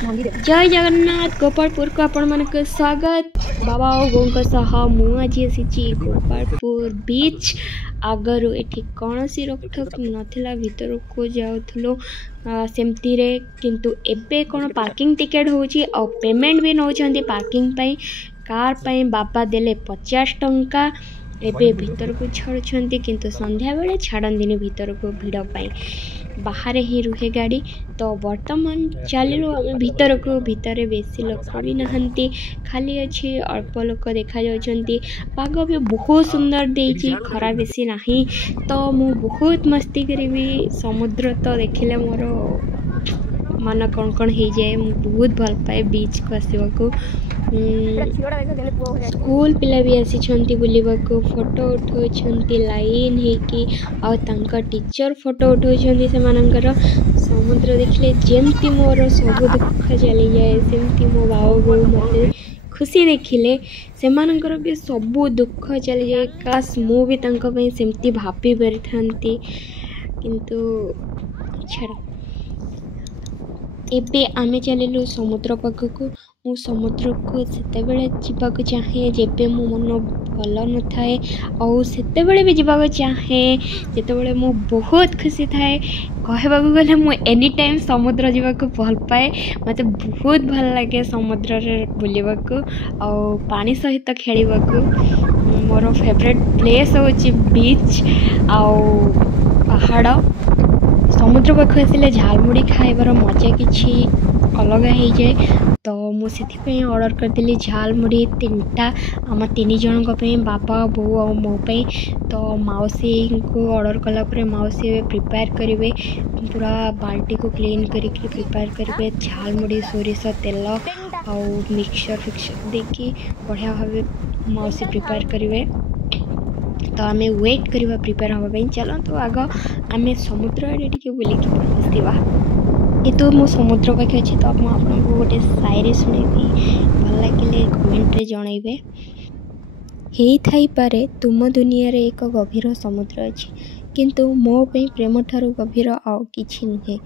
जय जगन्नाथ गोपालपुर को आपण मानक स्वागत बाबा और बों सह मुझे आसी गोपालपुर बीच आगरू एठी कौन सी रोकठोक नथिला भीतर को जाउथलो सेमती रे किंतु एबे कोन पार्किंग टिकेट होची और पेमेंट भी नौचंदी पार्किंग पई कार पई बापा देले 50 टंका एबे भीतर को छाड़ुछंती किंतु संध्या बेले छाड़ंदिनी भीतर को भिड़ पाई बाहर ही रुहे गाड़ी तो वर्तमान चलू आम भीतर को भितर बेसी लोक भी नहांती खाली अच्छी अल्प लोक देखा जाउछंती पाग भी बहुत सुंदर देइछि खरा बेसी नाही तो मु बहुत मस्ती करी समुद्र तो देखिले मोर मन कौन कौन हो जाए मु बहुत भल पाए बीच को आसवाक स्कूल पिला भी आसी बुलवाक फोटो उठाउछंती लाइन हेकी आ तांका टीचर फोटो उठाउछंती से मानकर समुद्र देखले जेमती मोर सब दुख चली जाए सेमती मो बाबा बोऊ मते खुशी देखिले से मानकर भी सब दुख चली जाए काश मु भी तांका पई सेमती भापी परिथांती किंतु छाड़ एबे आमे चलिलु समुद्र पाखक मु समुद्र को सेते बेले जीवाक चाहे जेबे मो मन भल न थाए और सेते बेले भी जीवाक चाहे जेते बेले मु बहुत खुशी थाए कहबाक गले मु एनी टाइम समुद्र जीवाक भल पाए मते बहुत भल लागे समुद्र रे बुलिबाक और पानी सहित खेलिबाक मोर फेवरेट प्लेस होची बीच और पहाड़ समुद्र पाख आसिले झालमुड़ी खाइबार मजा किछि अलग हो जाए तो मुझे ऑर्डर करदेली झालमुड़ी 3टा आम 3 जन बापा बोऊ और मो तो मौसी को ऑर्डर कलापर मौसी प्रिपेयर करेंगे पूरा बाल्टी को क्लीन करके प्रिपेयर करेंगे झालमुड़ी सोरिष तेल और मिक्सचर फिक्सचर देखी बढ़िया भाव मौसी प्रिपेयर करेंगे तो आम वेट करवा प्रिपेयर हाँपाई चलतु आग आम समुद्र आड़े टे बुलिकी पहुँचवा ये तो मो समुद्र पाखे अच्छे तो आपको गोटे शायरी शुणेबी भल लगे कमेंट्रे जनइबे हेई थाई पारे तुम दुनिया रे एक गभीर समुद्र अच्छी किंतु मो पे प्रेम ठारू गभीर आउ किछि नुहे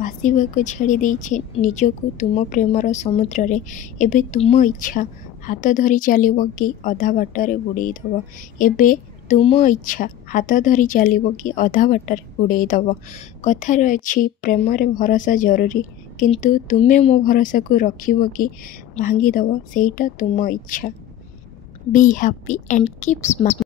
भासीबाक छाड़ी देइछे निजको तुम प्रेमर समुद्र रे एबे तुम इच्छा हाथ धरी चलिबो कि अधा बाटर बुड़ेई दब एबे तुम इच्छा हाथ धरी चलिबो कि अधा बाटर बुड़ेई दब कथार अच्छी प्रेम रे भरोसा जरूरी किंतु तुमे मो भरोसा को रखिबो कि भांगी दब सेटा तुम इच्छा be happy and keep smiling.